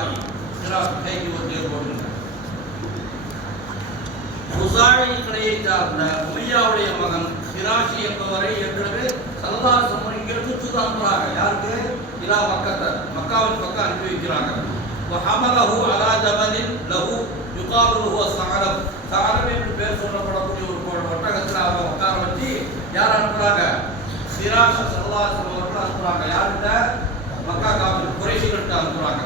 குசாயி கைக்கு ஒரு பேர் போடுங்க கடையை சார்ந்த உமையாவுடைய மகன் சிராஷி என்பவரை ஏற்கனவே சல்லதாசம் இங்கிருந்து தூது யாருக்கு? இலா மக்கத்தை. மக்காவின் பக்கம் அனுப்பி வைக்கிறாங்க. ஹமலஹு அலா ஜபலின் லஹு யுகாலுஹு சாரம் சாரம் என்று பேர் சொல்லப்படக்கூடிய ஒரு ஒட்டகத்தில் அவங்க உட்கார வச்சு யார் அனுப்புறாங்க? சிராஷ சல்லதாசம் அவர்கள் அனுப்புறாங்க. யார்கிட்ட மக்கா காவல் குறைசிகள்கிட்ட அனுப்புறாங்க.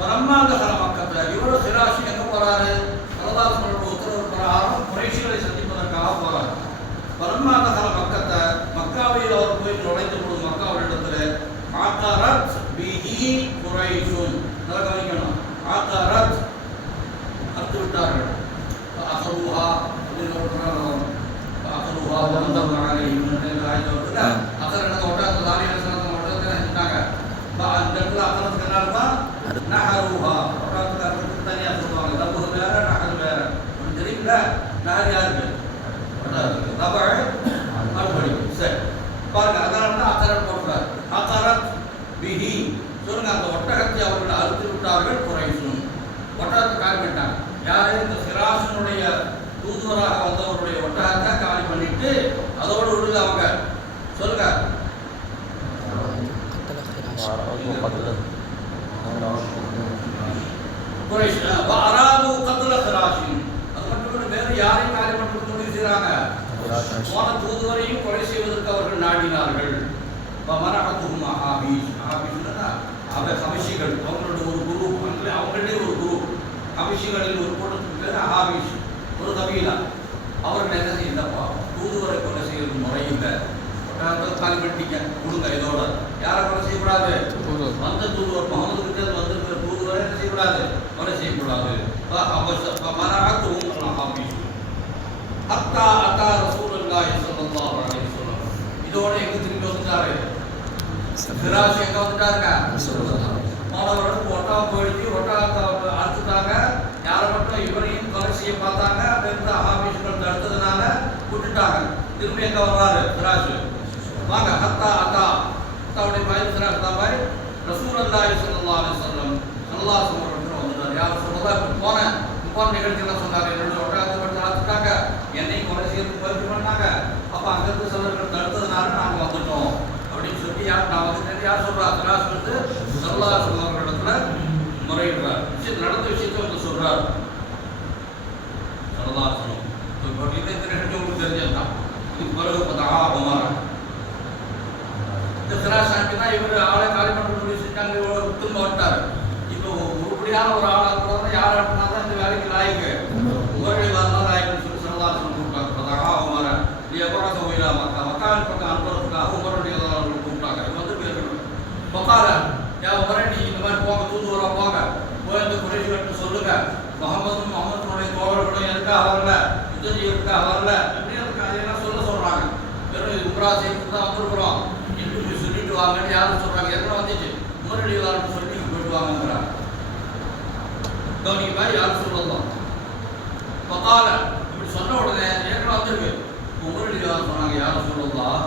பிரம்மாந்தகர மக்கத்தில் இவரு சிராஷி எங்க போறாரு சல்லதாசனோட உத்தரவு பிரகாரம் குறைசிகளை சந்திப்பதற்காக போறாரு. பரமாதகர மக்கத்தை மக்காவில் அவர் போய் நுழைந்த பொழுது மக்காவிடத்துல ஆத்தாரத் பிஹி குறைஷுன். நல்லா கவனிக்கணும். ஆத்தாரத் அறுத்து விட்டார்கள். அகருஹா அப்படின்னு ஒரு அகருஹா வந்தவங்க ஆயிரத்துல அகர் எனக்கு ஒட்டாத தாலி அரசாங்கம் ஒட்டத்தை செஞ்சாங்க அந்த இடத்துல அகரத்துக்கு என்ன அர்த்தம் நஹருஹா ஒட்டாத்துல அர்த்தத்துக்கு தனியா சொல்லுவாங்க லபு வேற நகர் வேற உங்களுக்கு தெரியுங்களா யார் யாருக்கு ரபர் மறுபடி சரி பாருங்க அதனால தான் அக்கரன் போடுறார் அக்கரத் பிஹி சொல்லுங்க அந்த ஒட்டகத்தை அவர்கள் அறுத்து விட்டார்கள் குறைசும் ஒட்டகத்தை காலி பண்ணிட்டாங்க யாரு இந்த சிராசனுடைய தூதுவராக வந்தவருடைய ஒட்டகத்தை காலி பண்ணிட்டு அதோடு விடுது அவங்க. சொல்லுங்க. குறைஷ் அராது கத்துல அது மட்டும் வேறு யாரையும் காலி பண்ணுறது முடிவு செய்கிறாங்க போன தூதுவரையும் கொலை செய்வதற்கு அவர்கள் நாடினார்கள். மரகத்தும் மகாபீஷ் மகாபீஷ்னா அவ கமிஷிகள் அவங்களோட ஒரு குரு அவங்களே அவங்களே ஒரு குரு. கமிஷிகளில் ஒரு கூட்டத்துக்கு பேர் அஹாபீஷ் ஒரு கபீலா. அவர்கள் என்ன செய்யலப்பா தூதுவரை கொலை செய்யறது முறையில்லை காலி பண்ணிட்டீங்க கொடுங்க இதோட. யாரை கொலை செய்யக்கூடாது? வந்த தூதுவர் முகமது கிட்ட வந்திருக்கிற தூதுவரை என்ன செய்யக்கூடாது? கொலை செய்யக்கூடாது. ஹத்தா அத்தா ரசூலுல்லாஹி ஸல்லல்லாஹு அலைஹி வஸல்லம். இதோட எங்க திரும்பி வந்துட்டாரு? சிராஜ் எங்க வந்துட்டாருங்க? மாணவர்கள் ஒட்டா போயிடுச்சு ஒட்டா அறுத்துட்டாங்க. யாரை மட்டும் இவரையும் கொலை செய்ய பார்த்தாங்க. அப்படின்ற ஆபீஸ்கள் தடுத்ததுனால விட்டுட்டாங்க திரும்பி எங்க வர்றாரு? சிராஜ். வாங்க ஹத்தா அத்தா. அத்தாவுடைய பாய் சிராஜ் தான் பாய் ரசூலுல்லாஹி ஸல்லல்லாஹு அலைஹி வஸல்லம் ஸல்லல்லாஹு அலைஹி வந்துட்டார் யார் சொல்லதா போனேன் போன நிகழ்ச்சி என்ன சொன்னார் என்னோட ஒட்டாத்து மட்டும் அறுத்துட்டாங்க என்னையும் கொலை செய்யறதுக்கு பயிற்சி பண்ணாங்க. அப்ப அங்கிருந்து சிலர்கள் தடுத்ததுனால நாங்க வந்துட்டோம். அப்படின்னு சொல்லி யார் நான் வந்துட்டேன் யார் சொல்றா? திராஸ் வந்து சல்லா சொல்றவர்களிடத்துல முறையிடுறார். விஷயம் நடந்த விஷயத்தை வந்து சொல்றார். சரதாசனம் இப்போ இதை இந்த நிகழ்ச்சி உங்களுக்கு தெரிஞ்சதுதான். இதுக்கு பிறகு பார்த்தா குமார இந்த சிராஸ் அனுப்பினா இவர் ஆளை காலி பண்ண முடிவு செஞ்சாங்க இவர் திரும்ப வந்துட்டார் இப்போ உருப்படியான ஒரு ஆளாக போகிறதா யார் அனுப்பினா தான் இந்த வேலைக்கு லாய்க்கு. உங்களுடைய வரலாம் லாய்க்குன்னு சொல்லி சரதாசனம் கூப்பிட்டாங்க. பார்த்தா குமார நீ எப்போ சமையலா மக்கா. மக்காவின் பக்கம் அனுப்புறதுக்காக உங்களுடைய கூப்பிட்டாங்க. இது வந்து பேசணும். பக்கால யா உரை நீ இந்த மாதிரி போங்க தூதுவரா போங்க. போய் இந்த குறைஷிகிட்ட சொல்லுங்க. முகமது முகமதுடைய தோழர்களும் எதுக்காக வரல யுத்தம் செய்யறதுக்காக வரல இப்படியே அதுக்கு அதையெல்லாம் சொல்ல சொல்கிறாங்க வெறும் உம்ரா செய்யறதுக்கு தான் வந்திருக்கிறோம். போய் வாங்கன்னு யாரும் சொல்றாங்க. எத்தனை வந்துச்சு? உமரடி வாரன்னு சொல்லி நீங்க போயிட்டு வாங்கங்கிறாங்க. கவனிப்பா யாரும் சொல்லலாம் பத்தால இப்படி சொன்ன உடனே ஏற்கனவே வந்திருக்கு. உமரடி சொன்னாங்க யாரும் சொல்லலாம்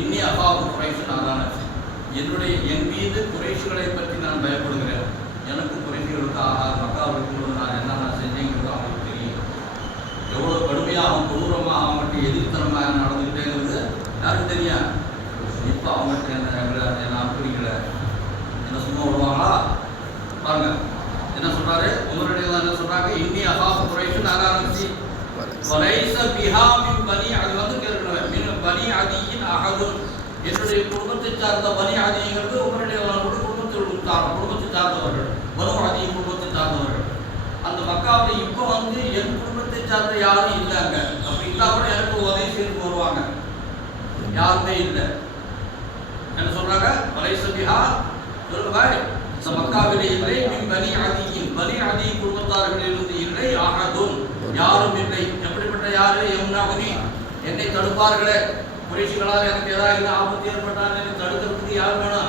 இன்னி அபாவு குறைசு நான் என்னுடைய என் மீது குறைசுகளை பற்றி நான் பயப்படுகிறேன். எனக்கும் குறைசிகளுக்கு ஆஹா மக்காவுக்கு நான் என்ன நான் செஞ்சேங்கிறது அவங்களுக்கு தெரியும். எவ்வளோ கடுமையாக கொடூரமாக அவங்ககிட்ட எதிர்த்தனமாக நடந்துக்கிட்டேங்கிறது யாருக்கு தெரியும் இப்போ அவங்ககிட்ட என்ன எங்களை என்ன அனுப்புறீங்கள என்ன சும்மா விடுவாங்களா? பாருங்க. என்ன சொல்றாரு? உமருடைய என்ன சொல்றாங்க இன்னி அகாஃபு குறைஷு நான் வலைச பிஹாமின் பனி அது. வந்து கேட்கணும் மின் பனி அதியின் அகதுன். என்னுடைய குடும்பத்தை சார்ந்த பனி அதிங்கிறது உங்களுடைய குடும்பத்தில் சார்ந்த குடும்பத்தை சார்ந்தவர்கள். பனு அதி குடும்பத்தை சார்ந்தவர்கள். அந்த மக்காவில் இப்போ வந்து என் குடும்பத்தை சார்ந்த யாரும் இல்லை அங்க அப்படி இருந்தால் கூட எனக்கு உதவி செய்து வருவாங்க. யாருமே இல்லை. என்ன சொல்றாங்க? வலைச பிஹா சொல்லுங்க இந்த மக்காவிலே இல்லை மின் பனி அதியில் பனி அதி குடும்பத்தார்களிலிருந்து இல்லை ஆனதும் யாரும் இல்லை. எப்படிப்பட்ட யாரு? எம்னாகுனி என்னை தடுப்பார்களே. குறைசிகளால் எனக்கு ஏதாவது ஆபத்து ஏற்பட்டால் என்னை தடுக்கிறதுக்கு யார் வேணும்?